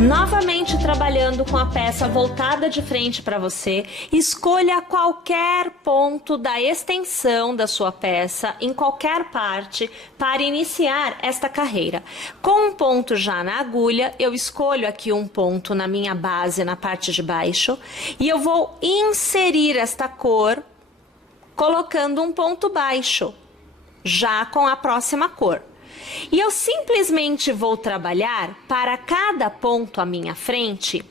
Novamente trabalhando com a peça voltada de frente para você, escolha qualquer ponto da extensão da sua peça, em qualquer parte, para iniciar esta carreira. Com um ponto já na agulha, eu escolho aqui um ponto na minha base, na parte de baixo, e eu vou inserir esta cor, colocando um ponto baixo, já com a próxima cor. E eu simplesmente vou trabalhar para cada ponto à minha frente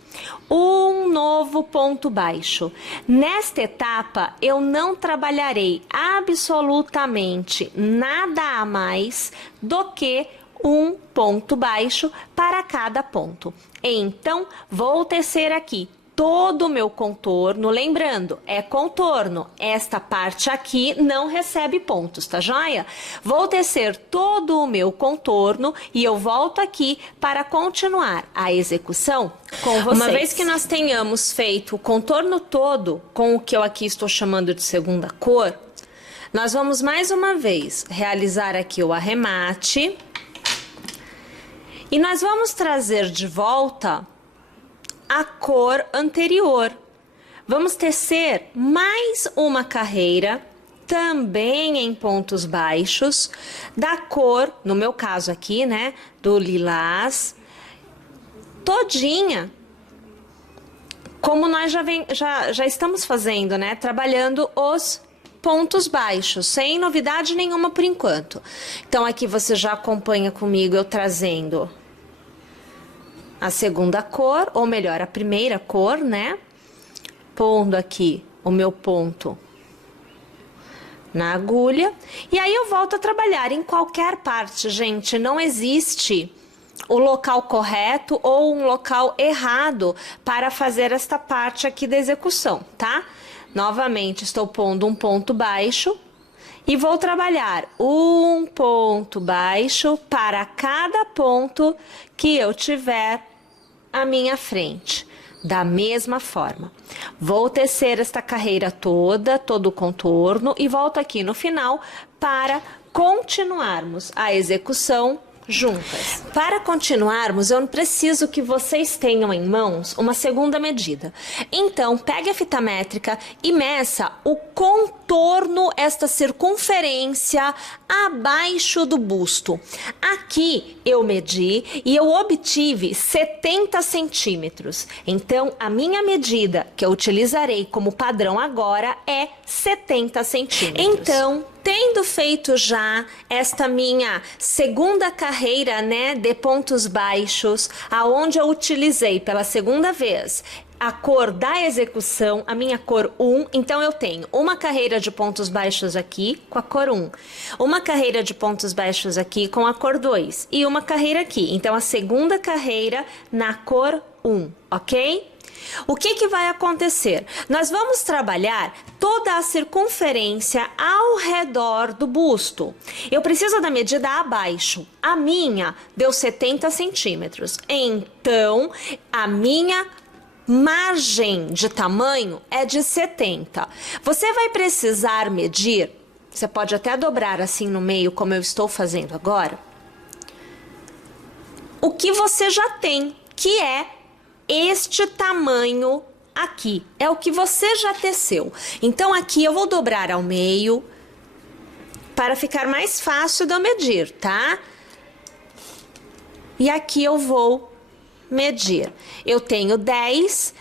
um novo ponto baixo. Nesta etapa, eu não trabalharei absolutamente nada a mais do que um ponto baixo para cada ponto. Então, vou tecer aqui todo o meu contorno, lembrando, é contorno, esta parte aqui não recebe pontos, tá joia? Vou tecer todo o meu contorno e eu volto aqui para continuar a execução com vocês. Uma vez que nós tenhamos feito o contorno todo com o que eu aqui estou chamando de segunda cor, nós vamos mais uma vez realizar aqui o arremate e nós vamos trazer de volta a cor anterior. Vamos tecer mais uma carreira, também em pontos baixos, da cor, no meu caso aqui, né, do lilás, todinha, como nós já estamos fazendo, né, trabalhando os pontos baixos, sem novidade nenhuma por enquanto. Então aqui você já acompanha comigo eu trazendo a segunda cor, ou melhor, a primeira cor, né? Pondo aqui o meu ponto na agulha. E aí eu volto a trabalhar em qualquer parte, gente. Não existe o local correto ou um local errado para fazer esta parte aqui da execução, tá? Novamente, estou pondo um ponto baixo e vou trabalhar um ponto baixo para cada ponto que eu tiver à minha frente. Da mesma forma, vou tecer esta carreira toda, todo o contorno e volto aqui no final para continuarmos a execução juntas. Para continuarmos, eu preciso que vocês tenham em mãos uma segunda medida. Então, pegue a fita métrica e meça o contorno, esta circunferência abaixo do busto. Aqui eu medi e eu obtive 70 centímetros. Então, a minha medida que eu utilizarei como padrão agora é 70 centímetros. Então, tendo feito já esta minha segunda carreira, né, de pontos baixos, aonde eu utilizei pela segunda vez a cor da execução, a minha cor 1, então eu tenho uma carreira de pontos baixos aqui com a cor 1, uma carreira de pontos baixos aqui com a cor 2 e uma carreira aqui. Então, a segunda carreira na cor 1, ok? O que vai acontecer? Nós vamos trabalhar toda a circunferência ao redor do busto. Eu preciso da medida abaixo. A minha deu 70 centímetros. Então, a minha margem de tamanho é de 70. Você vai precisar medir, você pode até dobrar assim no meio, como eu estou fazendo agora, o que você já tem, que é este tamanho aqui, é o que você já teceu. Então aqui eu vou dobrar ao meio para ficar mais fácil de eu medir, tá? E aqui eu vou medir. Eu tenho 10,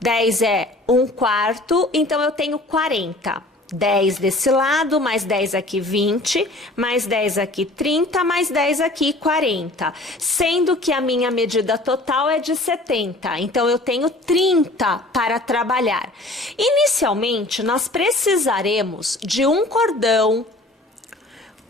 10 é 1/4, então eu tenho 40. 10 desse lado, mais 10 aqui 20, mais 10 aqui 30, mais 10 aqui 40. Sendo que a minha medida total é de 70, então eu tenho 30 para trabalhar. Inicialmente, nós precisaremos de um cordão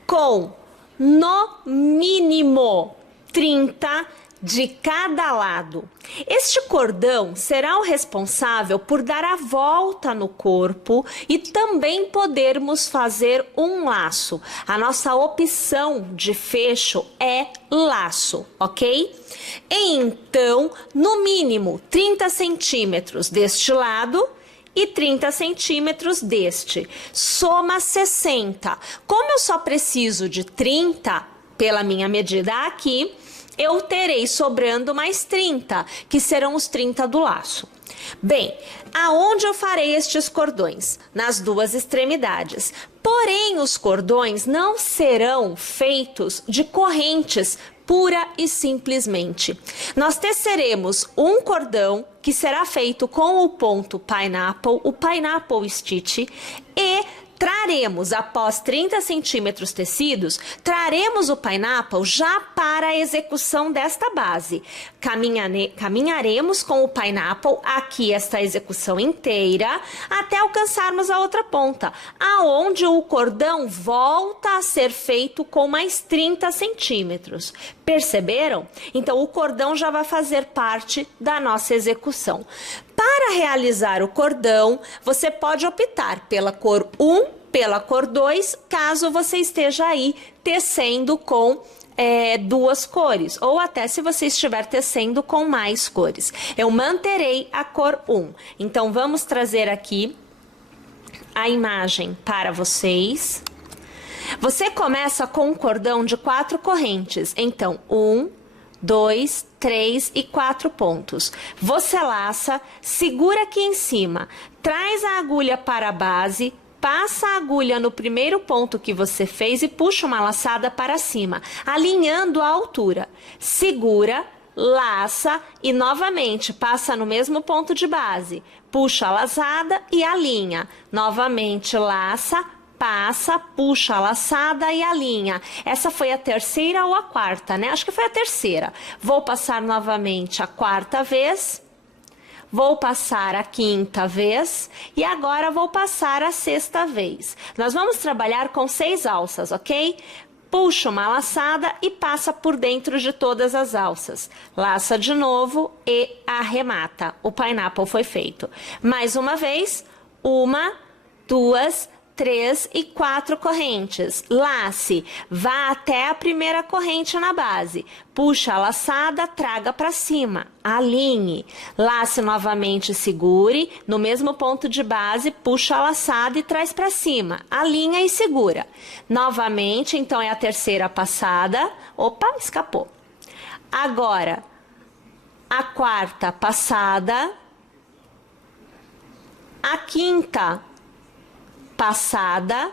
com, no mínimo, 30 de cada lado. Este cordão será o responsável por dar a volta no corpo e também podermos fazer um laço. A nossa opção de fecho é laço, ok? Então, no mínimo 30 centímetros deste lado e 30 centímetros deste. Soma 60. Como eu só preciso de 30 pela minha medida aqui, eu terei sobrando mais 30, que serão os 30 do laço. Bem, aonde eu farei estes cordões? Nas duas extremidades. Porém, os cordões não serão feitos de correntes, pura e simplesmente. Nós teceremos um cordão que será feito com o ponto pineapple, o pineapple stitch, e traremos, após 30 centímetros tecidos, traremos o pineapple já para a execução desta base. Caminharemos com o pineapple aqui, esta execução inteira, até alcançarmos a outra ponta, aonde o cordão volta a ser feito com mais 30 centímetros. Perceberam? Então, o cordão já vai fazer parte da nossa execução. Para realizar o cordão, você pode optar pela cor 1, pela cor 2, caso você esteja aí tecendo com duas cores, ou até se você estiver tecendo com mais cores. Eu manterei a cor 1. Então, vamos trazer aqui a imagem para vocês. Você começa com um cordão de 4 correntes. Então, 1, 2, 3 e 4 pontos. Você laça, segura aqui em cima, traz a agulha para a base, passa a agulha no primeiro ponto que você fez e puxa uma laçada para cima, alinhando a altura. Segura, laça e novamente passa no mesmo ponto de base. Puxa a laçada e alinha. Novamente laça, passa, puxa a laçada e alinha. Essa foi a terceira ou a quarta, né? Acho que foi a terceira. Vou passar novamente a quarta vez. Vou passar a quinta vez e agora vou passar a sexta vez. Nós vamos trabalhar com 6 alças, ok? Puxa uma laçada e passa por dentro de todas as alças. Laça de novo e arremata. O pineapple foi feito. Mais uma vez, 1, 2, 3 e 4 correntes. Lace, vá até a primeira corrente na base. Puxa a laçada, traga para cima. Alinhe. Lace novamente, segure. No mesmo ponto de base, puxa a laçada e traz para cima. Alinha e segura. Novamente, então é a terceira passada. Opa, escapou. Agora, a quarta passada. A quinta passada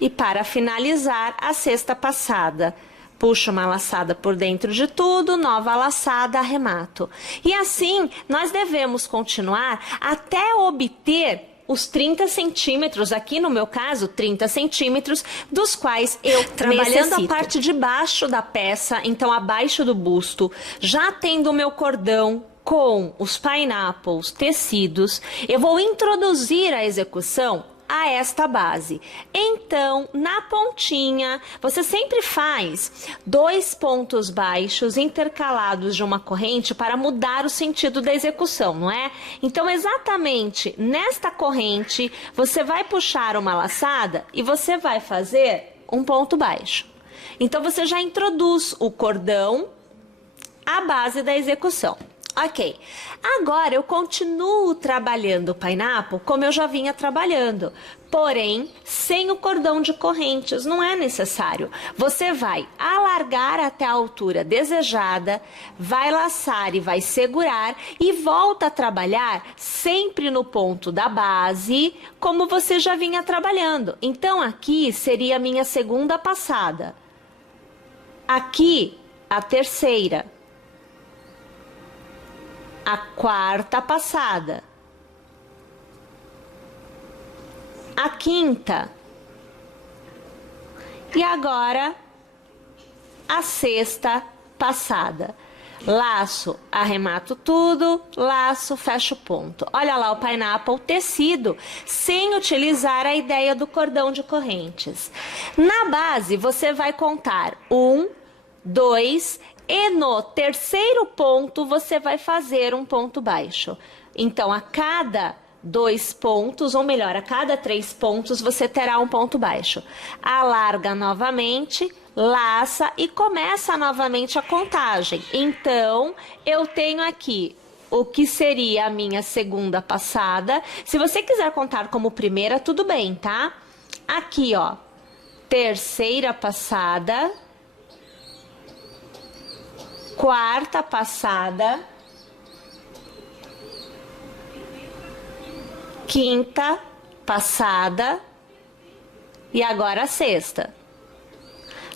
e para finalizar a sexta passada. Puxo uma laçada por dentro de tudo, nova laçada, arremato. E assim nós devemos continuar até obter os 30 centímetros, aqui no meu caso, 30 centímetros, dos quais eu trabalhando a parte de baixo da peça, então abaixo do busto, já tendo o meu cordão com os pineapples tecidos, eu vou introduzir a execução a esta base. Então, na pontinha, você sempre faz 2 pontos baixos intercalados de uma corrente para mudar o sentido da execução, não é? Então, exatamente nesta corrente, você vai puxar uma laçada e você vai fazer um ponto baixo. Então, você já introduz o cordão à base da execução. Ok, agora eu continuo trabalhando o pineapple como eu já vinha trabalhando, porém sem o cordão de correntes, não é necessário. Você vai alargar até a altura desejada, vai laçar e vai segurar e volta a trabalhar sempre no ponto da base, como você já vinha trabalhando. Então aqui seria a minha segunda passada, aqui a terceira, a quarta passada, a quinta e agora a sexta passada. Laço, arremato tudo, laço, fecho o ponto. Olha lá o pineapple tecido, sem utilizar a ideia do cordão de correntes. Na base, você vai contar 1, 2 e no terceiro ponto, você vai fazer um ponto baixo. Então, a cada 2 pontos, ou melhor, a cada 3 pontos, você terá um ponto baixo. Alarga novamente, laça e começa novamente a contagem. Então, eu tenho aqui o que seria a minha segunda passada. Se você quiser contar como primeira, tudo bem, tá? Aqui, ó, terceira passada, quarta passada, quinta passada e agora a sexta.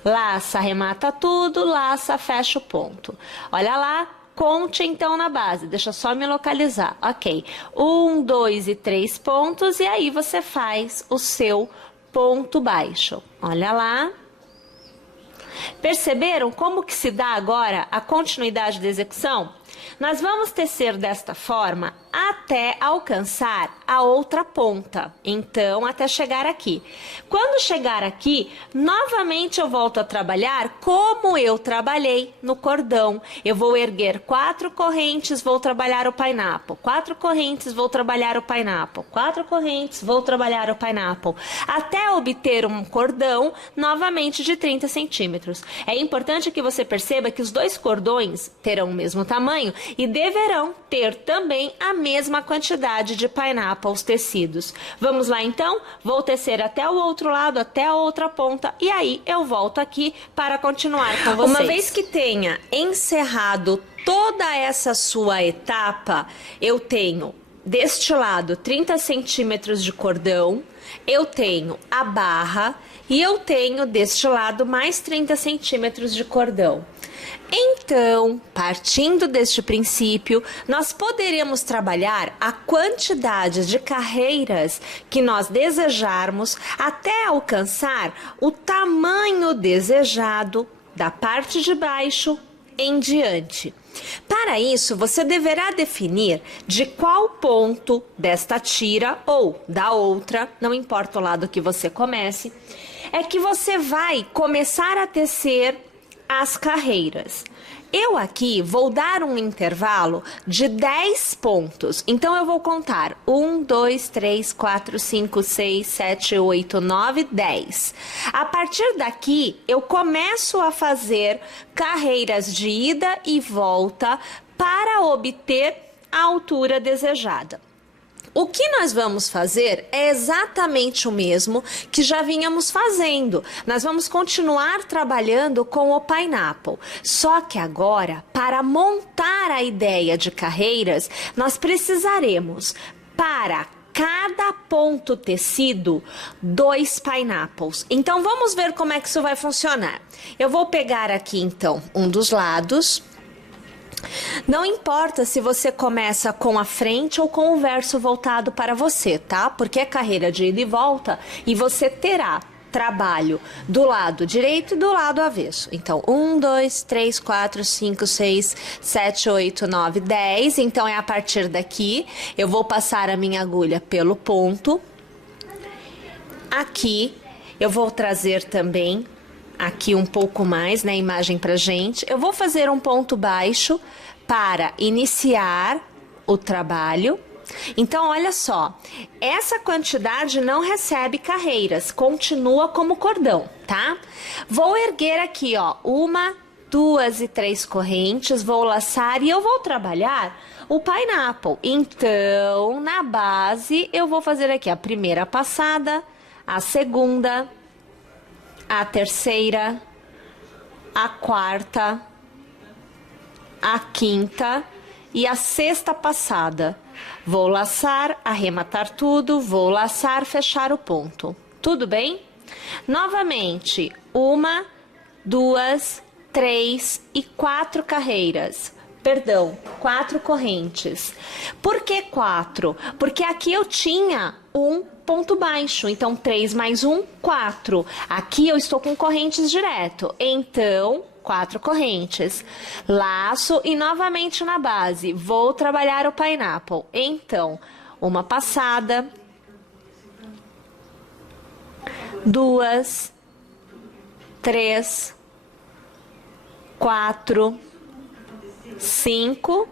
Laça, arremata tudo, laça, fecha o ponto. Olha lá, conte então na base, deixa só me localizar. Ok, 1, 2 e 3 pontos e aí você faz o seu ponto baixo. Olha lá. Perceberam como que se dá agora a continuidade da execução? Nós vamos tecer desta forma até alcançar a outra ponta, então até chegar aqui. Quando chegar aqui, novamente eu volto a trabalhar como eu trabalhei no cordão. Eu vou erguer 4 correntes, vou trabalhar o pineapple, 4 correntes, vou trabalhar o pineapple, 4 correntes, vou trabalhar o pineapple, até obter um cordão novamente de 30 centímetros. É importante que você perceba que os dois cordões terão o mesmo tamanho e deverão ter também a mesma quantidade de pineapples tecidos. Vamos lá então? Vou tecer até o outro lado, até a outra ponta e aí eu volto aqui para continuar com vocês. Uma vez que tenha encerrado toda essa sua etapa, eu tenho deste lado 30 centímetros de cordão, eu tenho a barra e eu tenho deste lado mais 30 centímetros de cordão. Então, partindo deste princípio, nós poderemos trabalhar a quantidade de carreiras que nós desejarmos até alcançar o tamanho desejado da parte de baixo em diante. Para isso, você deverá definir de qual ponto desta tira ou da outra, não importa o lado que você comece, é que você vai começar a tecer as carreiras. Eu aqui vou dar um intervalo de 10 pontos. Então, eu vou contar 1, 2, 3, 4, 5, 6, 7, 8, 9, 10. A partir daqui, eu começo a fazer carreiras de ida e volta para obter a altura desejada. O que nós vamos fazer é exatamente o mesmo que já vínhamos fazendo. Nós vamos continuar trabalhando com o pineapple. Só que agora, para montar a ideia de carreiras, nós precisaremos, para cada ponto tecido, 2 pineapples. Então, vamos ver como é que isso vai funcionar. Eu vou pegar aqui, então, um dos lados. Não importa se você começa com a frente ou com o verso voltado para você, tá? Porque é carreira de ida e volta e você terá trabalho do lado direito e do lado avesso. Então, 1, 2, 3, 4, 5, 6, 7, 8, 9, 10. Então, é a partir daqui, eu vou passar a minha agulha pelo ponto. Aqui, eu vou trazer também aqui um pouco mais, né, imagem pra gente. Eu vou fazer um ponto baixo para iniciar o trabalho. Então, olha só, essa quantidade não recebe carreiras, continua como cordão, tá? Vou erguer aqui, ó, 1, 2 e 3 correntes, vou laçar e eu vou trabalhar o pineapple. Então, na base, eu vou fazer aqui a primeira passada, a segunda, a terceira, a quarta, a quinta e a sexta passada. Vou laçar, arrematar tudo, vou laçar, fechar o ponto. Tudo bem? Novamente, 1, 2, 3 e 4 carreiras. Perdão, 4 correntes. Por que 4? Porque aqui eu tinha um ponto baixo, então 3 mais 1, 4. Aqui eu estou com correntes direto, então 4 correntes. Laço e novamente na base, vou trabalhar o pineapple. Então, uma passada, 2, 3, 4, 5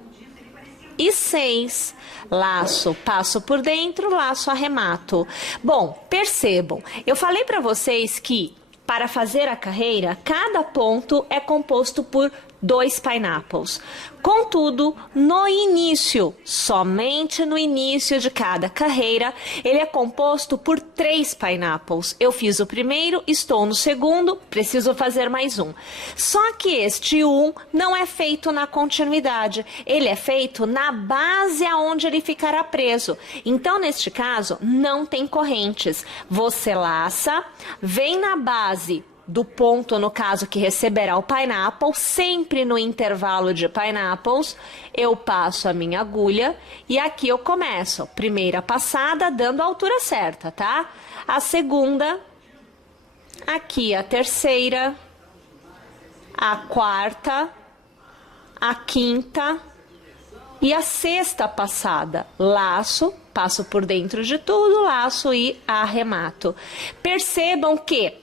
e 6. Laço, passo por dentro, laço, arremato. Bom, percebam, eu falei para vocês que para fazer a carreira, cada ponto é composto por 2 pineapples. Contudo, no início, somente no início de cada carreira, ele é composto por 3 pineapples. Eu fiz o primeiro, estou no segundo, preciso fazer mais um. Só que este não é feito na continuidade, ele é feito na base aonde ele ficará preso. Então, neste caso, não tem correntes. Você laça, vem na base do ponto, no caso, que receberá o pineapple, sempre no intervalo de pineapples, eu passo a minha agulha e aqui eu começo. Primeira passada, dando a altura certa, tá? A segunda, aqui a terceira, a quarta, a quinta e a sexta passada. Laço, passo por dentro de tudo, laço e arremato. Percebam que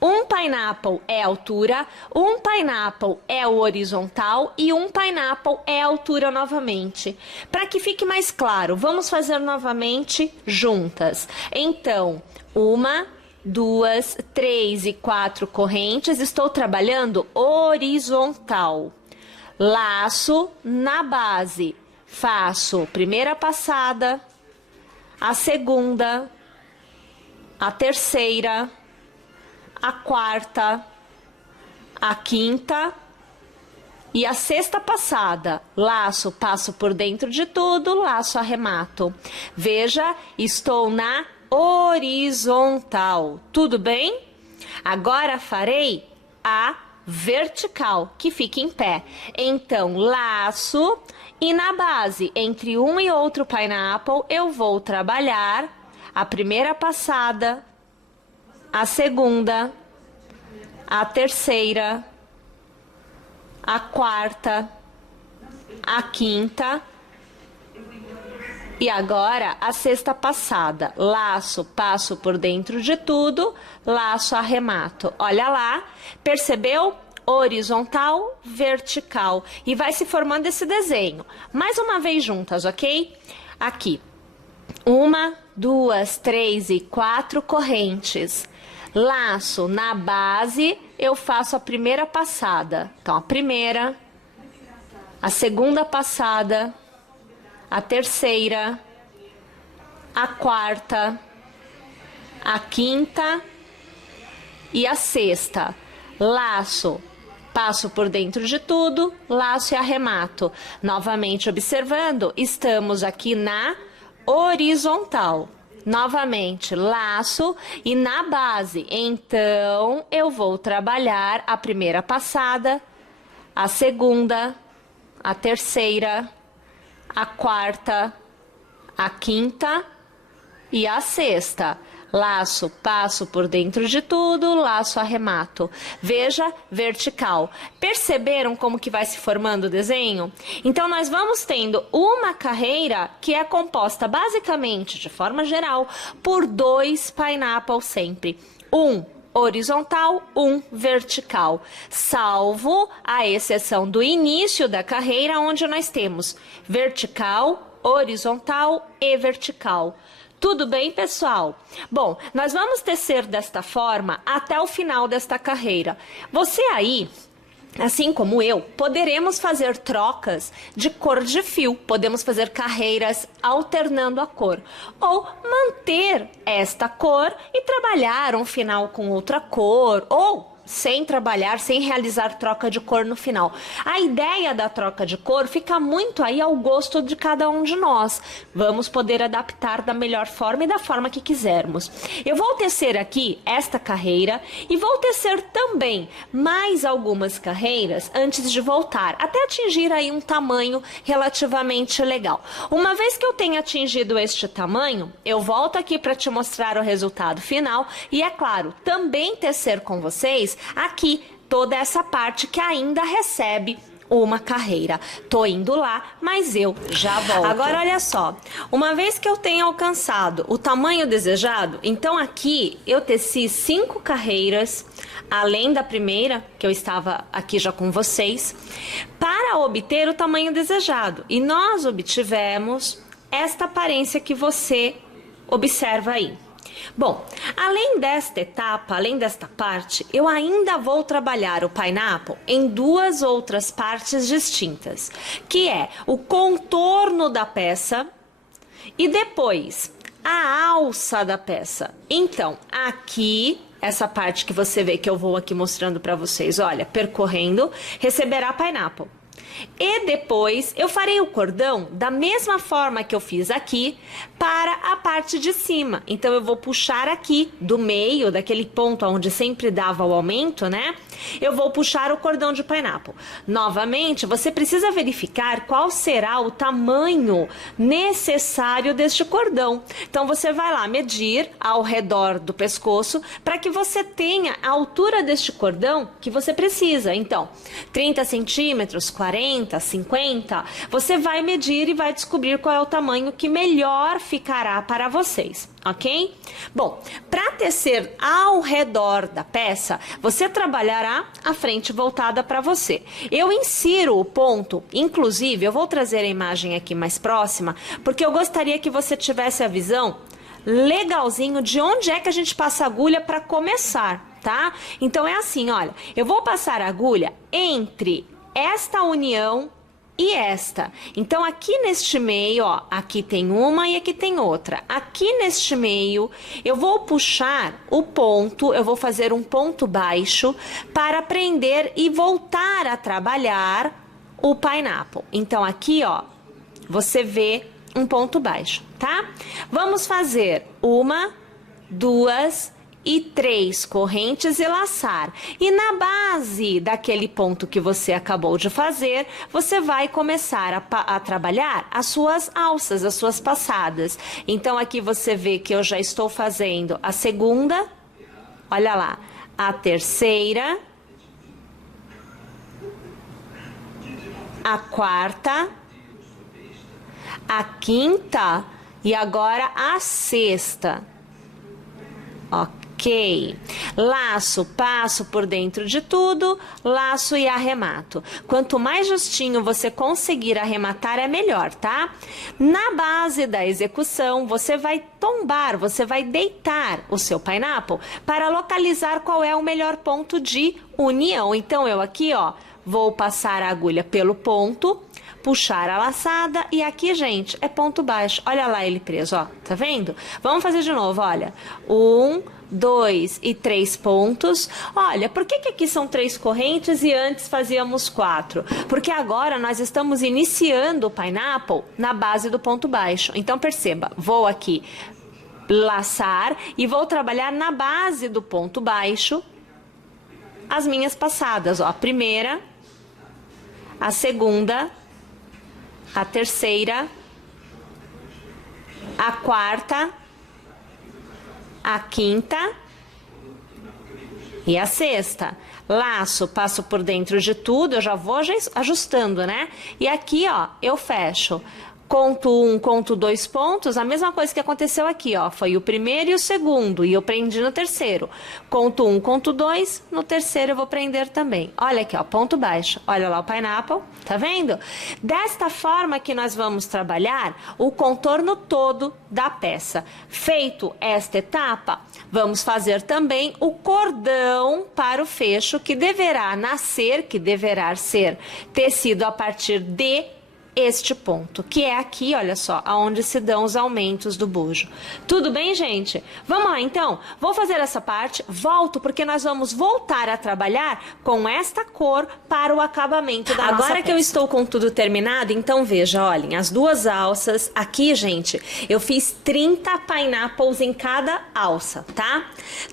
um pineapple é altura, um pineapple é o horizontal e um pineapple é altura novamente. Para que fique mais claro, vamos fazer novamente juntas. Então, 1, 2, 3 e 4 correntes, estou trabalhando horizontal. Laço na base, faço primeira passada, a segunda, a terceira, a quarta, a quinta e a sexta passada. Laço, passo por dentro de tudo, laço, arremato. Veja, estou na horizontal. Tudo bem? Agora farei a vertical, que fica em pé. Então, laço e na base, entre um e outro pineapple, eu vou trabalhar a primeira passada, a segunda, a terceira, a quarta, a quinta e agora a sexta passada. Laço, passo por dentro de tudo, laço, arremato. Olha lá, percebeu? Horizontal, vertical. E vai se formando esse desenho. Mais uma vez juntas, ok? Aqui. 1, 2, 3 e 4 correntes. Laço na base, eu faço a primeira passada. Então, a primeira, a segunda passada, a terceira, a quarta, a quinta e a sexta. Laço, passo por dentro de tudo, laço e arremato. Novamente observando, estamos aqui na horizontal. Novamente, laço e na base. Então, eu vou trabalhar a primeira passada, a segunda, a terceira, a quarta, a quinta e a sexta. Laço, passo por dentro de tudo, laço, arremato. Veja, vertical. Perceberam como que vai se formando o desenho? Então, nós vamos tendo uma carreira que é composta basicamente, de forma geral, por 2 pineapples sempre. Um horizontal, um vertical, salvo a exceção do início da carreira, onde nós temos vertical, horizontal e vertical. Tudo bem, pessoal? Bom, nós vamos tecer desta forma até o final desta carreira. Você aí, assim como eu, poderemos fazer trocas de cor de fio. Podemos fazer carreiras alternando a cor. Ou manter esta cor e trabalhar um final com outra cor. Ou sem trabalhar, sem realizar troca de cor no final. A ideia da troca de cor fica muito aí ao gosto de cada um de nós. Vamos poder adaptar da melhor forma e da forma que quisermos. Eu vou tecer aqui esta carreira e vou tecer também mais algumas carreiras antes de voltar, até atingir aí um tamanho relativamente legal. Uma vez que eu tenha atingido este tamanho, eu volto aqui para te mostrar o resultado final e, é claro, também tecer com vocês aqui toda essa parte que ainda recebe uma carreira. Tô indo lá, mas eu já volto. Agora, olha só. Uma vez que eu tenho alcançado o tamanho desejado, então aqui eu teci 5 carreiras, além da primeira, que eu estava aqui já com vocês, para obter o tamanho desejado. E nós obtivemos esta aparência que você observa aí. Bom, além desta etapa, além desta parte, eu ainda vou trabalhar o pineapple em duas outras partes distintas, que é o contorno da peça e depois a alça da peça. Então, aqui, essa parte que você vê que eu vou aqui mostrando para vocês, olha, percorrendo, receberá pineapple. E depois eu farei o cordão da mesma forma que eu fiz aqui para a parte de cima. Então eu vou puxar aqui do meio, daquele ponto onde sempre dava o aumento, né? Eu vou puxar o cordão de pineapple. Novamente, você precisa verificar qual será o tamanho necessário deste cordão. Então você vai lá medir ao redor do pescoço para que você tenha a altura deste cordão que você precisa. Então, 30 centímetros, 40, 50, você vai medir e vai descobrir qual é o tamanho que melhor ficará para vocês, ok? Bom, para tecer ao redor da peça, você trabalhará a frente voltada para você. Eu insiro o ponto, inclusive, eu vou trazer a imagem aqui mais próxima, porque eu gostaria que você tivesse a visão legalzinho de onde é que a gente passa a agulha para começar, tá? Então é assim, olha, eu vou passar a agulha entre esta união e esta. Então aqui neste meio, ó, aqui tem uma e aqui tem outra. Aqui neste meio, eu vou puxar o ponto, eu vou fazer um ponto baixo para prender e voltar a trabalhar o pineapple. Então aqui, ó, você vê um ponto baixo, tá? Vamos fazer 1, 2 e 3 correntes e laçar. E na base daquele ponto que você acabou de fazer, você vai começar a trabalhar as suas alças, as suas passadas. Então aqui você vê que eu já estou fazendo a segunda, olha lá, a terceira, a quarta, a quinta e agora a sexta. Ok, laço, passo por dentro de tudo, laço e arremato. Quanto mais justinho você conseguir arrematar, é melhor, tá? Na base da execução, você vai tombar, você vai deitar o seu pineapple para localizar qual é o melhor ponto de união. Então, eu aqui, ó, vou passar a agulha pelo ponto, puxar a laçada e aqui, gente, é ponto baixo. Olha lá ele preso, ó, tá vendo? Vamos fazer de novo, olha. 1, 2 e 3 pontos. Olha, por que aqui são 3 correntes e antes fazíamos 4? Porque agora nós estamos iniciando o pineapple na base do ponto baixo. Então, perceba, vou aqui laçar e vou trabalhar na base do ponto baixo as minhas passadas, ó. A primeira, a segunda, a terceira, a quarta, a quinta e a sexta. Laço, passo por dentro de tudo, eu já vou ajustando, né? E aqui, ó, eu fecho. Conto 1, conto 2 pontos, a mesma coisa que aconteceu aqui, ó, foi o primeiro e o segundo, e eu prendi no terceiro. Conto 1, conto 2, no terceiro eu vou prender também. Olha aqui, ó, ponto baixo, olha lá o pineapple, tá vendo? Desta forma que nós vamos trabalhar o contorno todo da peça. Feito esta etapa, vamos fazer também o cordão para o fecho, que deverá nascer, que deverá ser tecido a partir de este ponto, que é aqui, olha só, aonde se dão os aumentos do bujo. Tudo bem, gente? Vamos lá, então? Vou fazer essa parte, volto, porque nós vamos voltar a trabalhar com esta cor para o acabamento da nossa peça. Agora que eu estou com tudo terminado, então veja, olhem, as duas alças, aqui, gente, eu fiz 30 pineapples em cada alça, tá?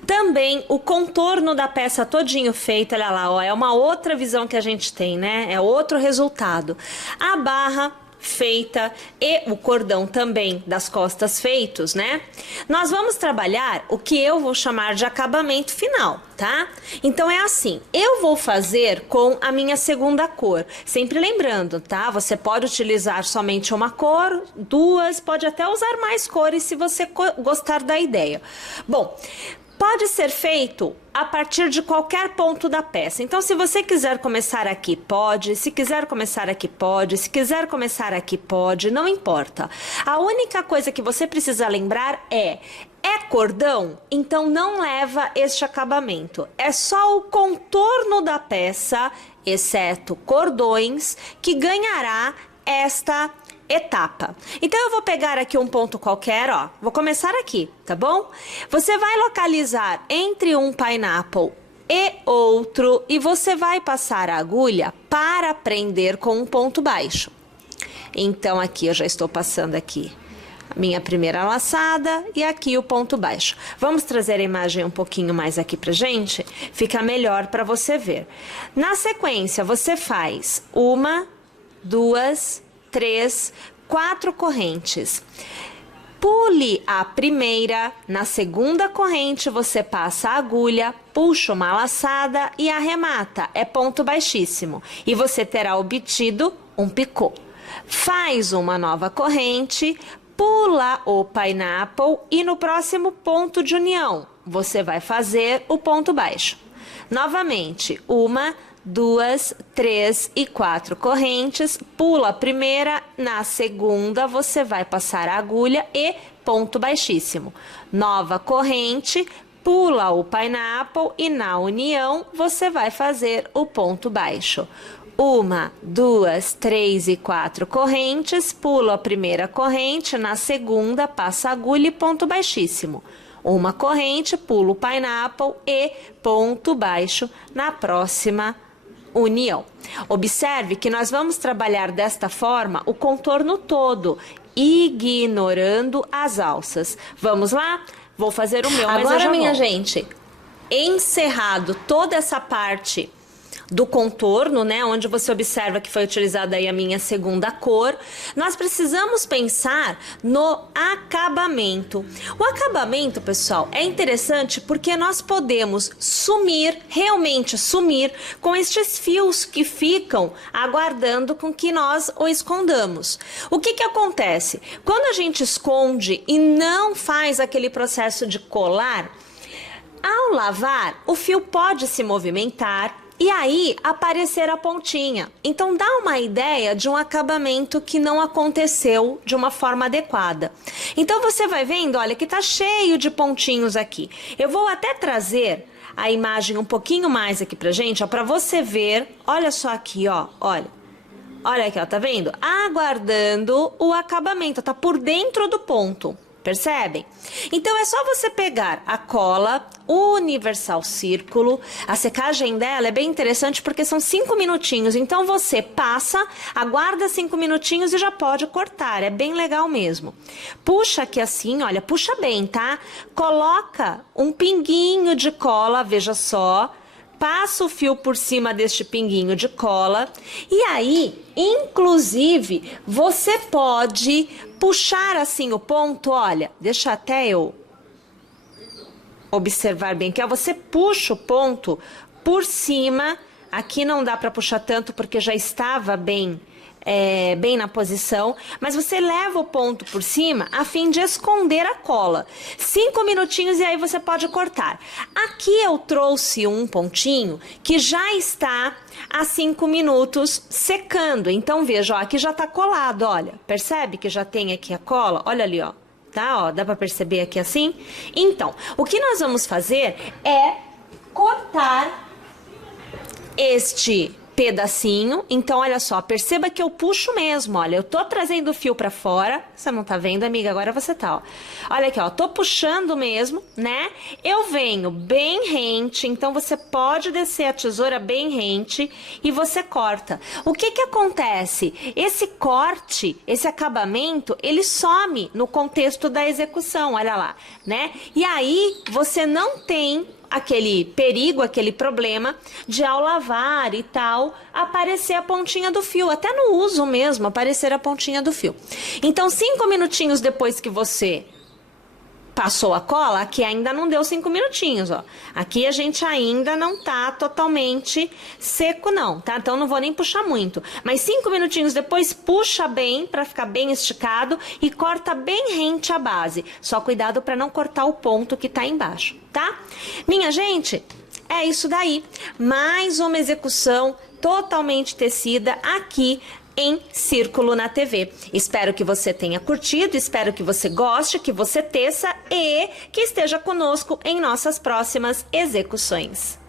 Também o contorno da peça todinho feito, olha lá, ó, é uma outra visão que a gente tem, né? É outro resultado. A barra feita e o cordão também das costas feitos, né? Nós vamos trabalhar o que eu vou chamar de acabamento final, tá? Então é assim, eu vou fazer com a minha segunda cor, sempre lembrando, tá? Você pode utilizar somente uma cor, duas, pode até usar mais cores se você gostar da ideia. Bom, pode ser feito a partir de qualquer ponto da peça. Então, se você quiser começar aqui, pode. Se quiser começar aqui, pode. Se quiser começar aqui, pode. Não importa. A única coisa que você precisa lembrar é É cordão, então não leva este acabamento. É só o contorno da peça, exceto cordões, que ganhará esta etapa. Então eu vou pegar aqui um ponto qualquer, ó. Vou começar aqui, tá bom? Você vai localizar entre um pineapple e outro e você vai passar a agulha para prender com um ponto baixo. Então aqui eu já estou passando aqui a minha primeira laçada e aqui o ponto baixo. Vamos trazer a imagem um pouquinho mais aqui pra gente? Fica melhor para você ver. Na sequência, você faz 1, 2, 3, 4 correntes. Pule a primeira, na segunda corrente você passa a agulha, puxa uma laçada e arremata, é ponto baixíssimo. E você terá obtido um picô. Faz uma nova corrente, pula o pineapple e no próximo ponto de união você vai fazer o ponto baixo. Novamente, 1, 2, 3 e 4 correntes, pula a primeira, na segunda você vai passar a agulha e ponto baixíssimo. Nova corrente, pula o pineapple e na união você vai fazer o ponto baixo. 1, 2, 3 e 4 correntes, pula a primeira corrente, na segunda passa a agulha e ponto baixíssimo. Uma corrente, pula o pineapple e ponto baixo na próxima união. Observe que nós vamos trabalhar desta forma o contorno todo, ignorando as alças. Vamos lá? Vou fazer o meu, mas Agora, eu já minha volto. gente, Encerrado toda essa parte do contorno, né, onde você observa que foi utilizada aí a minha segunda cor, nós precisamos pensar no acabamento. O acabamento, pessoal, é interessante porque nós podemos sumir, realmente sumir, com estes fios que ficam aguardando com que nós o escondamos. O que que acontece? Quando a gente esconde e não faz aquele processo de colar, ao lavar, o fio pode se movimentar e aí aparecer a pontinha. Então dá uma ideia de um acabamento que não aconteceu de uma forma adequada. Então você vai vendo, olha, que tá cheio de pontinhos aqui. Eu vou até trazer a imagem um pouquinho mais aqui pra gente, ó, pra você ver. Olha só aqui, ó, olha. Olha aqui, ó, tá vendo? Aguardando o acabamento, tá por dentro do ponto. Percebem? Então é só você pegar a cola Universal Círculo. A secagem dela é bem interessante porque são 5 minutinhos. Então você passa, aguarda 5 minutinhos e já pode cortar. É bem legal mesmo. Puxa aqui assim, olha, puxa bem, tá? Coloca um pinguinho de cola, veja só. Passa o fio por cima deste pinguinho de cola e aí, inclusive, você pode puxar assim o ponto, olha, deixa até eu observar bem que você puxa o ponto por cima, aqui não dá para puxar tanto porque já estava bem na posição, mas você leva o ponto por cima a fim de esconder a cola. 5 minutinhos e aí você pode cortar. Aqui eu trouxe um pontinho que já está há 5 minutos secando. Então veja, ó, aqui já tá colado, olha. Percebe que já tem aqui a cola? Olha ali, ó. Tá, ó, dá pra perceber aqui assim? Então, o que nós vamos fazer é cortar este pedacinho. Então, olha só, perceba que eu puxo mesmo, olha, eu tô trazendo o fio pra fora, você não tá vendo, amiga, agora você tá, ó. Olha aqui, ó, tô puxando mesmo, né? Eu venho bem rente, então você pode descer a tesoura bem rente e você corta. O que que acontece? Esse corte, esse acabamento, ele some no contexto da execução, olha lá, né? E aí, você não tem aquele perigo, aquele problema de ao lavar e tal, aparecer a pontinha do fio, até no uso mesmo, aparecer a pontinha do fio. Então, 5 minutinhos depois que você passou a cola, aqui ainda não deu 5 minutinhos, ó. Aqui a gente ainda não tá totalmente seco não, tá? Então não vou nem puxar muito. Mas 5 minutinhos depois, puxa bem pra ficar bem esticado e corta bem rente a base. Só cuidado pra não cortar o ponto que tá embaixo, tá? Minha gente, é isso daí. Mais uma execução totalmente tecida aqui em Círculo na TV. Espero que você tenha curtido, espero que você goste, que você teça e que esteja conosco em nossas próximas execuções.